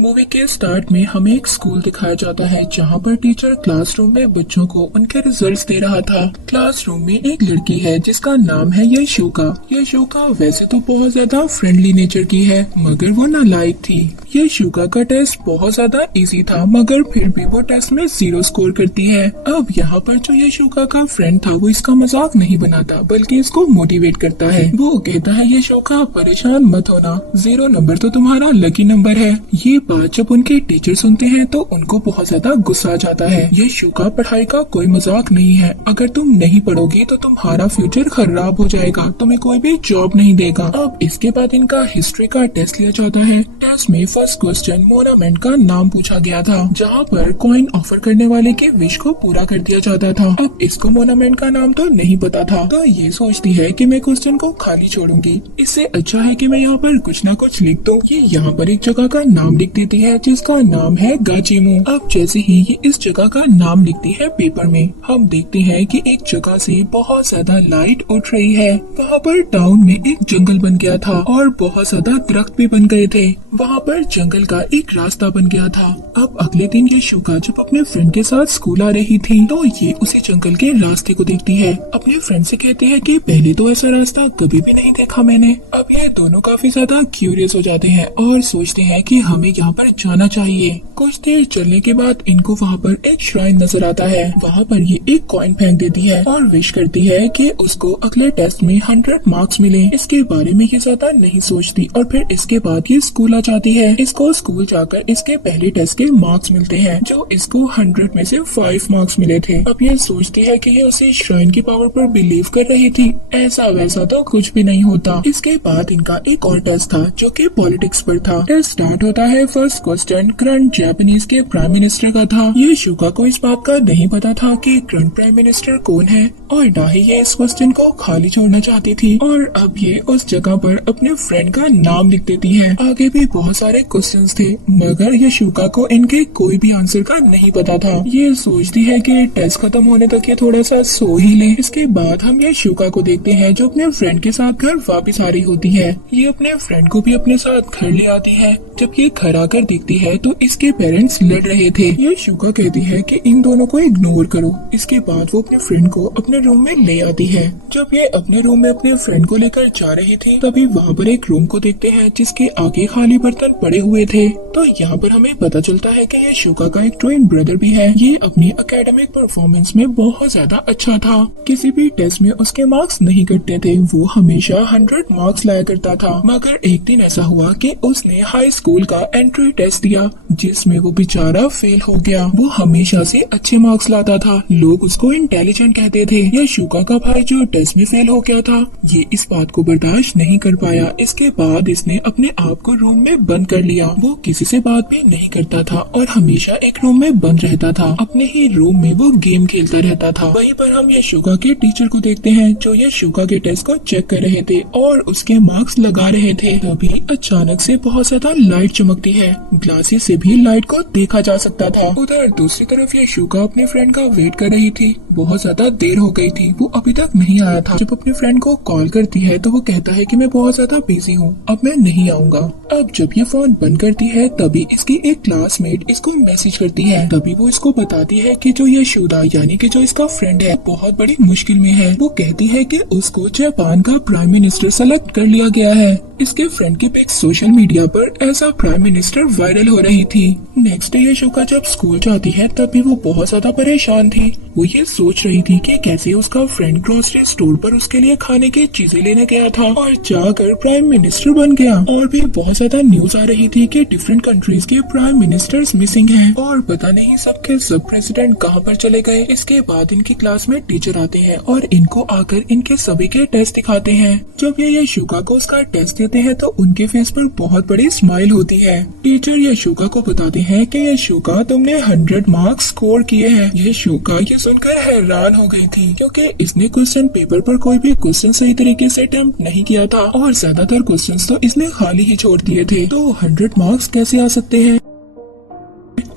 Movie के start में हमें एक स्कूल दिखाया जाता है जहाँ पर टीचर क्लासरूम में बच्चों को उनके रिजल्ट्स दे रहा था। क्लासरूम में एक लड़की है जिसका नाम है यशोका। यशोका वैसे तो बहुत ज्यादा फ्रेंडली नेचर की है मगर वो नालायक थी। यशोका का टेस्ट बहुत ज्यादा इजी था मगर फिर भी वो टेस्ट में 0 स्कोर करती है। अब यहाँ पर जो यशोका का फ्रेंड था वो इसका मजाक नहीं बनाता बल्कि इसको मोटिवेट करता है। वो कहता है यशोका परेशान मत होना, 0 नंबर तो तुम्हारा लकी नंबर है। ये बात जब उनके टीचर सुनते हैं तो उनको बहुत ज्यादा गुस्सा आ जाता है। यशोका पढ़ाई का कोई मजाक नहीं है, अगर तुम नहीं पढ़ोगी तो तुम्हारा फ्यूचर खराब हो जाएगा, तुम्हें कोई भी जॉब नहीं देगा। अब इसके बाद इनका हिस्ट्री का टेस्ट लिया जाता है। टेस्ट में फर्स्ट क्वेश्चन मोनामेंट का नाम पूछा गया था जहाँ पर कॉइन ऑफर करने वाले की विश को पूरा कर दिया जाता था। अब इसको मोनामेंट का नाम तो नहीं पता था तो ये सोचती है कि मैं क्वेश्चन को खाली छोड़ूंगी, इससे अच्छा है कि मैं यहाँ पर कुछ न कुछ लिख दूं। ये यहाँ पर एक जगह का नाम लिख देती है जिसका नाम है गाचिमो। अब जैसे ही ये इस जगह का नाम लिखती है पेपर में, हम देखते हैं कि एक जगह से बहुत ज्यादा लाइट उठ रही है। वहाँ पर टाउन में एक जंगल बन गया था और बहुत ज्यादा दरख्त भी बन गए थे। वहाँ पर जंगल का एक रास्ता बन गया था। अब अगले दिन यशोका जब अपने फ्रेंड के साथ स्कूल आ रही थी तो ये उसी जंगल के रास्ते को देखती है। अपने फ्रेंड से कहती है कि पहले तो ऐसा रास्ता कभी भी नहीं देखा मैंने। अब ये दोनों काफी ज्यादा क्यूरियस हो जाते हैं और सोचते हैं कि हमें यहाँ पर जाना चाहिए। कुछ देर चलने के बाद इनको वहाँ पर एक श्राइन नजर आता है। वहाँ पर ये एक कॉइन फेंक देती है और विश करती है कि उसको अगले टेस्ट में 100 मार्क्स मिले। इसके बारे में ये ज्यादा नहीं सोचती और फिर इसके बाद ये स्कूल आ जाती है। इसको स्कूल जाकर इसके पहले टेस्ट के मार्क्स मिलते हैं जो इसको 100 में से 5 मार्क्स मिले थे। अब ये सोचती है कि ये उसी श्राइन की पावर पर बिलीव कर रही थी, ऐसा वैसा तो कुछ भी नहीं होता। इसके बाद इनका एक और टेस्ट था जो कि पॉलिटिक्स पर था। टेस्ट स्टार्ट होता है। फर्स्ट क्वेश्चन करंट जापानीज के प्राइम मिनिस्टर का था। ये यशोका को इस बात का नहीं पता था कि करंट प्राइम मिनिस्टर कौन है और ना ही ये इस क्वेश्चन को खाली छोड़ना चाहती थी। और अब ये उस जगह पर अपने फ्रेंड का नाम लिख देती है। आगे भी बहुत सारे क्वेश्चंस थे मगर यशोका को इनके कोई भी आंसर का नहीं पता था। ये सोचती है कि टेस्ट खत्म होने तक ये थोड़ा सा सो ही ले। इसके बाद हम यशोका को देखते हैं जो अपने फ्रेंड के साथ घर वापस आ रही होती है। ये अपने फ्रेंड को भी अपने साथ घर ले आती है। जब ये घर आकर देखती है तो इसके पेरेंट्स लड़ रहे थे। ये यशोका कहती है कि इन दोनों को इग्नोर करो। इसके बाद वो अपने फ्रेंड को अपने रूम में ले आती है। जब ये अपने रूम में अपने फ्रेंड को लेकर जा रही थी तभी वहाँ पर एक रूम को देखते हैं जिसके आगे खाली बर्तन पड़े हुए थे। तो यहाँ पर हमें पता चलता है कि यशोका का एक ट्विन ब्रदर भी है। ये अपनी एकेडमिक परफॉर्मेंस में बहुत ज्यादा अच्छा था, किसी भी टेस्ट में उसके मार्क्स नहीं कटते थे, वो हमेशा 100 मार्क्स लाया करता था। मगर एक दिन ऐसा हुआ कि उसने हाई स्कूल का एंट्री टेस्ट दिया जिसमें वो बेचारा फेल हो गया। वो हमेशा से अच्छे मार्क्स लाता था, लोग उसको इंटेलिजेंट कहते थे। यशोका का भाई जो टेस्ट में फेल हो गया था ये इस बात को बर्दाश्त नहीं कर पाया। इसके बाद इसने अपने आप को रूम में बंद कर लिया। वो किसी से बात भी नहीं करता था और हमेशा एक रूम में बंद रहता था। अपने ही रूम में वो गेम खेलता रहता था। वहीं पर हम यशोका के टीचर को देखते हैं जो यशोका के टेस्ट को चेक कर रहे थे और उसके मार्क्स लगा रहे थे। तभी अचानक से बहुत ज्यादा लाइट चमकती है, ग्लासेस से भी लाइट को देखा जा सकता था। उधर दूसरी तरफ यशोका अपने फ्रेंड का वेट कर रही थी। बहुत ज्यादा देर हो गई थी, वो अभी तक नहीं आया था। जब अपने फ्रेंड को कॉल करती है तो वो कहता है कि मैं बहुत ज्यादा बिजी हूँ, अब मैं नहीं आऊंगा। अब जब ये फोन बंद करती है तभी इसकी एक क्लासमेट इसको मैसेज करती है। तभी वो इसको बताती है कि जो यशोदा यानी कि जो इसका फ्रेंड है बहुत बड़ी मुश्किल में है। वो कहती है कि उसको जापान का प्राइम मिनिस्टर सेलेक्ट कर लिया गया है। इसके फ्रेंड की पिक सोशल मीडिया पर as a prime minister viral हो रही थी। नेक्स्ट डे यशोका जब स्कूल जाती है तभी वो बहुत ज्यादा परेशान थी। वो ये सोच रही थी कि कैसे उसका फ्रेंड ग्रोसरी स्टोर पर उसके लिए खाने की चीजें लेने गया था और जाकर प्राइम मिनिस्टर बन गया। और भी बहुत ज्यादा न्यूज आ रही थी कि डिफरेंट कंट्रीज के प्राइम मिनिस्टर्स मिसिंग हैं और पता नहीं सबके सब प्रेसिडेंट कहाँ पर चले गए। इसके बाद इनकी क्लास में टीचर आते हैं और इनको आकर इनके सभी के टेस्ट दिखाते हैं। जब ये यशोका को उसका टेस्ट देते हैं तो उनके फेस पर बहुत बड़ी स्माइल होती है। टीचर यशोका को बताते हैं कि यशोका तुमने 100 मार्क्स स्कोर किए हैं। यशोका ये सुनकर हैरान हो गई थी क्योंकि इसने क्वेश्चन पेपर पर कोई भी क्वेश्चन सही तरीके से अटेम्प्ट नहीं किया था और ज्यादातर क्वेश्चंस तो इसने खाली ही छोड़ दिए थे। तो 100 मार्क्स कैसे आ सकते हैं?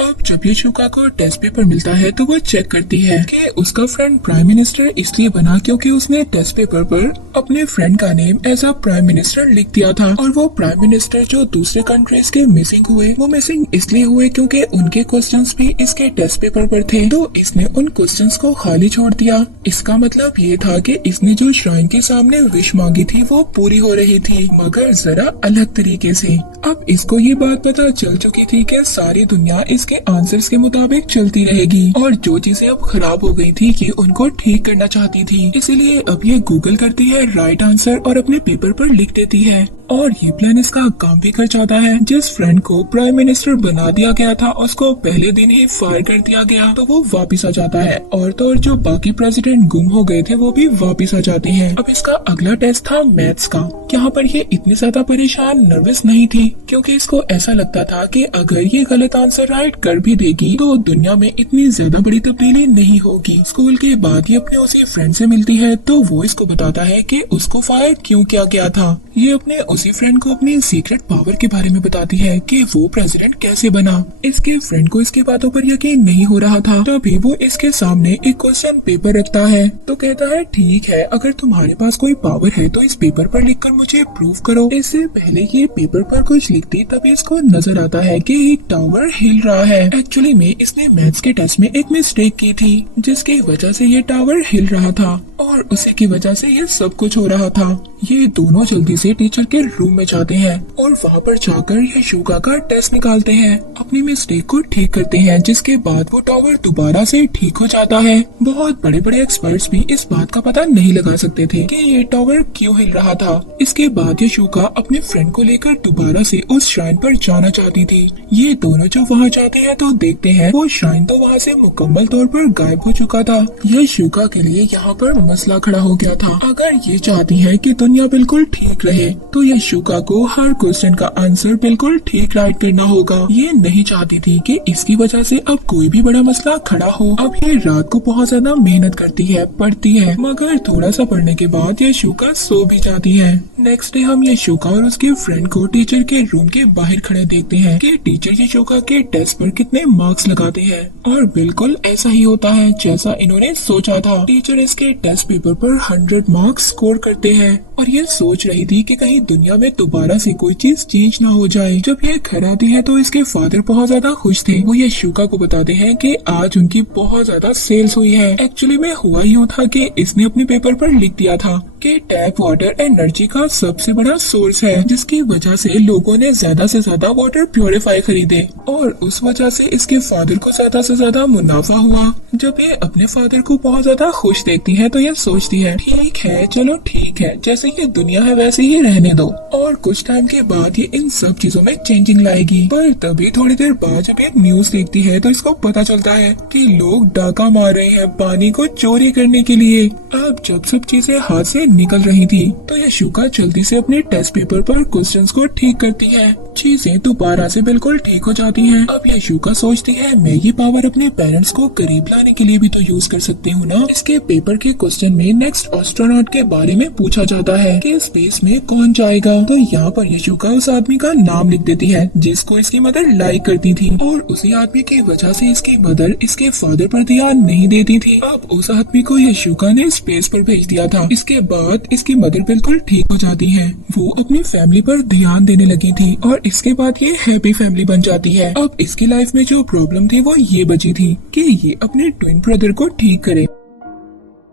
अब जब ये शुका को टेस्ट पेपर मिलता है तो वो चेक करती है कि उसका फ्रेंड प्राइम मिनिस्टर इसलिए बना क्योंकि उसने टेस्ट पेपर पर अपने फ्रेंड का name as a prime minister लिख दिया था। और वो प्राइम मिनिस्टर जो दूसरे कंट्रीज के मिसिंग हुए, वो मिसिंग इसलिए हुए क्योंकि उनके क्वेश्चंस भी इसके टेस्ट पेपर पर थे, तो इसने उन क्वेश्चंस को खाली छोड़ दिया। इसका मतलब ये था कि इसने जो श्राइन के सामने विश मांगी थी वो पूरी हो रही थी, मगर जरा अलग तरीके से। अब इसको ये बात पता चल चुकी थी कि सारी दुनिया इसके आंसर्स के मुताबिक चलती रहेगी और जो चीजें अब खराब हो गई थी ये उनको ठीक करना चाहती थी। इसीलिए अब ये गूगल करती है राइट आंसर और अपने पेपर पर लिख देती है और ये प्लान इसका काम भी कर जाता है। जिस फ्रेंड को प्राइम मिनिस्टर बना दिया गया था उसको पहले दिन ही फायर कर दिया गया, तो वो वापिस आ जाता है और तो और जो बाकी प्रेसिडेंट गुम हो गए थे वो भी वापिस आ जाते हैं। अब इसका अगला टेस्ट था मैथ्स का। यहाँ पर ये इतनी ज्यादा परेशान नर्वस नहीं थी क्योंकि इसको ऐसा लगता था कि अगर ये गलत आंसर राइट कर भी देगी तो दुनिया में इतनी ज्यादा बड़ी तब्दीली नहीं होगी। स्कूल के बाद ये अपने उसी फ्रेंड से मिलती है तो वो इसको बताता है कि उसको फायर क्यों किया गया था। ये अपने उसी फ्रेंड को अपनी सीक्रेट पावर के बारे में बताती है कि वो प्रेसिडेंट कैसे बना। इसके फ्रेंड को इसकी बातों पर यकीन नहीं हो रहा था, तभी वो इसके सामने एक क्वेश्चन पेपर रखता है तो कहता है ठीक है, अगर तुम्हारे पास कोई पावर है तो इस पेपर पर लिखकर मुझे प्रूव करो। इससे पहले ये पेपर पर कुछ लिखती तभी इसको नजर आता है कि एक टावर हिल रहा है। एक्चुअली में इसने मैथ्स के टेस्ट में एक मिस्टेक की थी जिसकी वजह से ये टावर हिल रहा था और उसी की वजह से ये सब कुछ हो रहा था। ये दोनों जल्दी से टीचर के रूम में जाते हैं और वहाँ पर जाकर ये शुका का टेस्ट निकालते हैं, अपनी मिस्टेक को ठीक करते हैं, जिसके बाद वो टावर दोबारा से ठीक हो जाता है। बहुत बड़े बड़े एक्सपर्ट्स भी इस बात का पता नहीं लगा सकते थे कि ये टावर क्यों हिल रहा था। इसके बाद ये शुका अपने फ्रेंड को लेकर दोबारा से उस श्राइन पर जाना चाहती थी। ये दोनों जब वहाँ जाते हैं तो देखते हैं वो श्राइन तो वहाँ से मुकम्मल तौर पर गायब हो चुका था। ये शुका के लिए यहाँ पर मसला खड़ा हो गया था। अगर ये चाहती है कि दुनिया बिल्कुल ठीक रहे तो ये शुका को हर क्वेश्चन का आंसर बिल्कुल ठीक राइट करना होगा। ये नहीं चाहती थी कि इसकी वजह से अब कोई भी बड़ा मसला खड़ा हो। अब ये रात को बहुत ज्यादा मेहनत करती है, पढ़ती है, मगर थोड़ा सा पढ़ने के बाद ये शुका सो भी जाती है। नेक्स्ट डे हम ये शुका और उसके फ्रेंड को टीचर के रूम के बाहर खड़े देखते हैं कि टीचर ये शुका के टेस्ट पर कितने मार्क्स लगाते हैं और बिल्कुल ऐसा ही होता है जैसा इन्होंने सोचा था। टीचर इसके टेस्ट पेपर पर 100 मार्क्स स्कोर करते हैं और ये सोच रही थी कि कहीं दुनिया में दोबारा से कोई चीज चेंज ना हो जाए। जब ये घर आती है तो इसके फादर बहुत ज्यादा खुश थे। वो ये शुका को बताते हैं कि आज उनकी बहुत ज्यादा सेल्स हुई है। एक्चुअली में हुआ यूँ था कि इसने अपने पेपर पर लिख दिया था कि टैप वाटर एनर्जी का सबसे बड़ा सोर्स है, जिसकी वजह से लोगों ने ज्यादा से ज्यादा वाटर प्योरीफाई खरीदे और उस वजह से इसके फादर को ज्यादा से ज्यादा मुनाफा हुआ। जब ये अपने फादर को बहुत ज्यादा खुश देखती है तो ये सोचती है ठीक है, चलो ठीक है, जैसे ये दुनिया है वैसे ही रहने दो। और कुछ टाइम के बाद ये इन सब चीजों में चेंजिंग लाएगी। पर तभी थोड़ी देर बाद जब एक न्यूज देखती है तो इसको पता चलता है कि लोग डाका मार रहे हैं पानी को चोरी करने के लिए। अब जब सब चीजें हाथ से निकल रही थी तो ये शुका जल्दी से अपने टेस्ट पेपर पर क्वेश्चंस को ठीक करती है। चीजें दोबारा से बिल्कुल ठीक हो जाती हैं। अब ये शुका सोचती है मैं ये पावर अपने पेरेंट्स को करीब लाने के लिए भी तो यूज कर सकती हूँ ना। इसके पेपर के क्वेश्चन में नेक्स्ट एस्ट्रोनॉट के बारे में पूछा जाता है कि स्पेस में कौन जाएगा। तो यहाँ पर ये शुका उस आदमी का नाम लिख देती है जिसको इसकी मदर लाइक करती थी और उसी आदमी की वजह से इसकी मदर इसके फादर पर ध्यान नहीं देती थी। अब उस आदमी को ये शुका ने स्पेस पर भेज दिया था। इसके बाद इसकी मदर बिल्कुल ठीक हो जाती है। वो अपनी फैमिली पर ध्यान देने लगी थी और इसके बाद ये हैप्पी फैमिली बन जाती है। अब इसकी लाइफ में जो प्रॉब्लम थी वो ये बची थी कि ये अपने ट्विन ब्रदर को ठीक करे।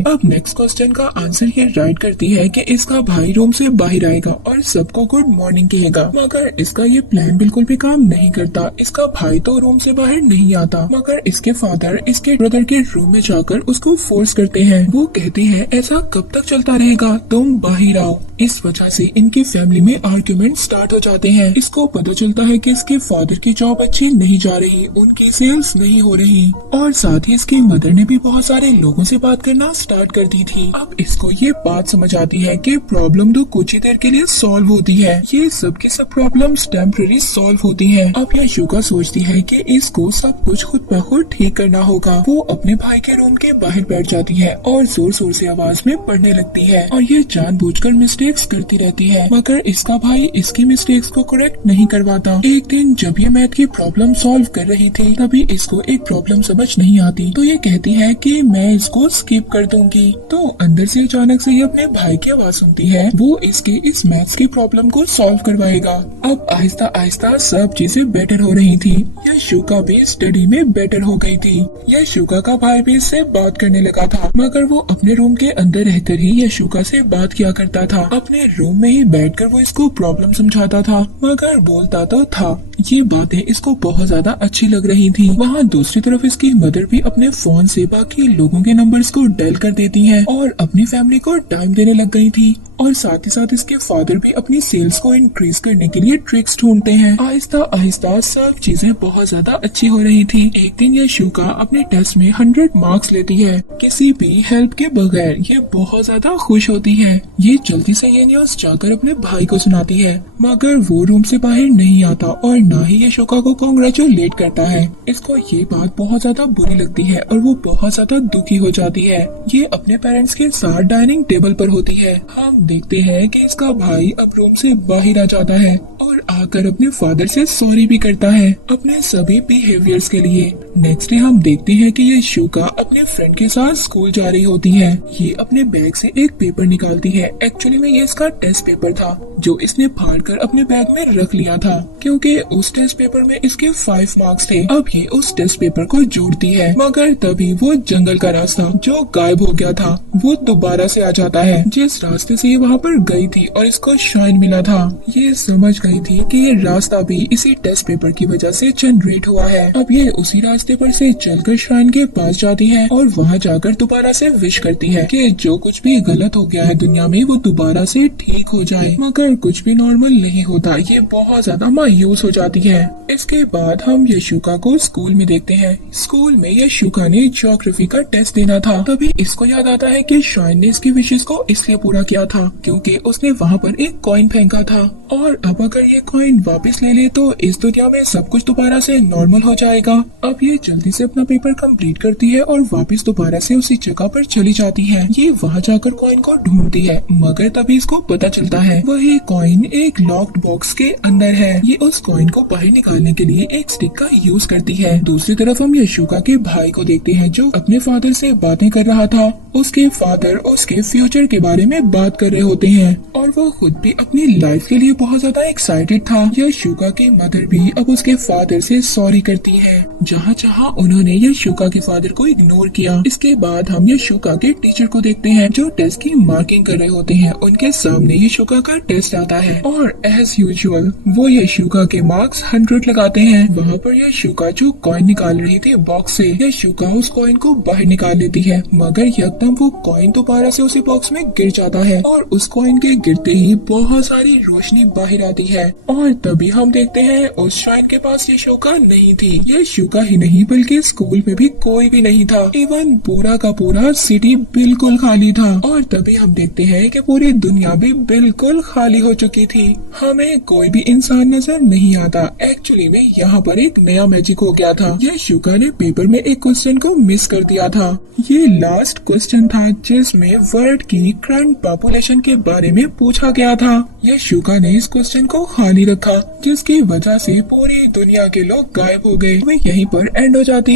अब नेक्स्ट क्वेश्चन का आंसर ये राइट करती है कि इसका भाई रूम से बाहर आएगा और सबको गुड मॉर्निंग कहेगा, मगर इसका ये प्लान बिल्कुल भी काम नहीं करता। इसका भाई तो रूम से बाहर नहीं आता, मगर इसके फादर इसके ब्रदर के रूम में जाकर उसको फोर्स करते हैं। वो कहते हैं ऐसा कब तक चलता रहेगा, तुम बाहर आओ। इस वजह से इनकी फैमिली में आर्ग्यूमेंट स्टार्ट हो जाते हैं। इसको पता चलता है कि इसके फादर की जॉब अच्छी नहीं जा रही, उनकी सेल्स नहीं हो रही और साथ ही इसकी मदर ने भी बहुत सारे लोगों से बात करना स्टार्ट कर दी थी। अब इसको ये बात समझ आती है कि प्रॉब्लम तो कुछ ही देर के लिए सॉल्व होती है, ये सब की सब प्रॉब्लम्स टेम्पररी सॉल्व होती हैं। अब यह शुका सोचती है कि इसको सब कुछ खुद ब खुद ठीक करना होगा। वो अपने भाई के रूम के बाहर बैठ जाती है और जोर जोर से आवाज में पढ़ने लगती है और ये जानबूझकर मिस्टेक मिस्टेक्स करती रहती है, मगर इसका भाई इसकी मिस्टेक्स को करेक्ट नहीं करवाता। एक दिन जब ये मैथ की प्रॉब्लम सॉल्व कर रही थी, तभी इसको एक प्रॉब्लम समझ नहीं आती, तो ये कहती है कि मैं इसको स्किप कर दूंगी। तो अंदर से अचानक से ये अपने भाई की आवाज सुनती है, वो इसके इस मैथ्स की प्रॉब्लम को सॉल्व करवाएगा। अब आहिस्ता आहिस्ता सब चीजें बेटर हो रही थी। यशोका भी स्टडी में बेटर हो गई थी। यशोका का भाई भी इससे बात करने लगा था, मगर वो अपने रूम के अंदर रहकर ही यशोका से बात किया करता था। अपने रूम में ही बैठकर वो इसको प्रॉब्लम समझाता था, मगर बोलता तो था। ये बातें इसको बहुत ज्यादा अच्छी लग रही थी। वहाँ दूसरी तरफ इसकी मदर भी अपने फोन से बाकी लोगों के नंबर्स को डायल कर देती है और अपनी फैमिली को टाइम देने लग गई थी। और साथ ही साथ इसके फादर भी अपनी सेल्स को इंक्रीज करने के लिए ट्रिक्स ढूंढते हैं। आहिस्ता आहिस्ता सब चीजें बहुत ज्यादा अच्छी हो रही थी। एक दिन यशोका अपने टेस्ट में 100 मार्क्स लेती है, किसी भी हेल्प के बगैर। ये बहुत ज्यादा खुश होती है। ये जल्दी से ये न्यूज जाकर अपने भाई को सुनाती है, मगर वो रूम से बाहर नहीं आता और न ही यशोका को कांग्रेचुलेट करता है। इसको ये बात बहुत ज्यादा बुरी लगती है और वो बहुत ज्यादा दुखी हो जाती है। ये अपने पेरेंट्स के साथ डाइनिंग टेबल पर होती है। हम देखते हैं कि इसका भाई अब रूम से बाहर आ जाता है और आकर अपने फादर से सॉरी भी करता है अपने सभी बिहेवियर्स के लिए। नेक्स्ट डे हम देखते हैं कि यशोका अपने फ्रेंड के साथ स्कूल जा रही होती है। ये अपने बैग से एक पेपर निकालती है। एक्चुअली में ये इसका टेस्ट पेपर था, जो इसने फाड़ कर अपने बैग में रख लिया था, क्योंकि उस टेस्ट पेपर में इसके 5 मार्क्स थे। अब ये उस टेस्ट पेपर को जोड़ती है, मगर तभी वो जंगल का रास्ता जो गायब हो गया था वो दोबारा से आ जाता है, जिस रास्ते से ये वहाँ पर गई थी और इसको शाइन मिला था। ये समझ गई थी कि ये रास्ता भी इसी टेस्ट पेपर की वजह से जनरेट हुआ है। अब ये उसी रास्ते पर से चलकर श्राइन के पास जाती है और वहाँ जाकर दोबारा से विश करती है कि जो कुछ भी गलत हो गया है दुनिया में वो दोबारा से ठीक हो जाए, मगर कुछ भी नॉर्मल नहीं होता। ये बहुत ज्यादा मायूस हो जाती है। इसके बाद हम यशोका को स्कूल में देखते हैं। स्कूल में यशोका ने ज्योग्राफी का टेस्ट देना था, तभी इसको याद आता है कि श्राइन ने इसकी विशेष को इसलिए पूरा किया था क्योंकि उसने वहाँ पर एक कॉइन फेंका था, और अब अगर ये कॉइन वापस ले ले तो इस दुनिया में सब कुछ दोबारा से नॉर्मल हो जाएगा। अब ये जल्दी से अपना पेपर कंप्लीट करती है और वापस दोबारा से उसी जगह पर चली जाती है। ये वहाँ जाकर कॉइन को ढूंढती है, मगर तभी इसको पता चलता है वही कॉइन एक लॉक्ड बॉक्स के अंदर है। ये उस कॉइन को बाहर निकालने के लिए एक स्टिक का यूज करती है। दूसरी तरफ हम यशोका के भाई को देखते हैं, जो अपने फादर से बातें कर रहा था। उसके फादर उसके फ्यूचर के बारे में बात कर रहे होते हैं और वो खुद भी अपनी लाइफ के लिए बहुत ज्यादा एक्साइटेड था। यशोका की मदर भी अब उसके फादर से सॉरी करती है, जहाँ जहाँ उन्होंने यशोका के फादर को इग्नोर किया। इसके बाद हम यशोका के टीचर को देखते हैं, जो टेस्ट की मार्किंग कर रहे होते हैं। उनके सामने यशोका का टेस्ट आता है और एज यूजुअल वो यशोका के मार्क्स 100 लगाते हैं। वहाँ पर यशोका जो कॉइन निकाल रही थी बॉक्स से, यशोका उस कॉइन को बाहर निकाल लेती है, मगर एकदम वो कॉइन दोबारा से उसी बॉक्स में गिर जाता है और उस कॉइन के गिरते ही बहुत सारी रोशनी बाहर आती है। और तभी हम देखते हैं उस श्राइन के पास यशोका नहीं थी। यशोका ही नहीं बल्कि स्कूल में भी कोई भी नहीं था। इवन पूरा का पूरा सिटी बिल्कुल खाली था। और तभी हम देखते हैं कि पूरी दुनिया भी बिल्कुल खाली हो चुकी थी। हमें कोई भी इंसान नजर नहीं आता। एक्चुअली में यहाँ पर एक नया मैजिक हो गया था। यशोका ने पेपर में एक क्वेश्चन को मिस कर दिया था। ये लास्ट क्वेश्चन था जिसमें वर्ल्ड की करंट पॉपुलेशन के बारे में पूछा गया था। यशोका ने इस क्वेश्चन को खाली रखा, जिसकी वजह से पूरी दुनिया के लोग गायब हो गए। वे यहीं पर एंड हो जाती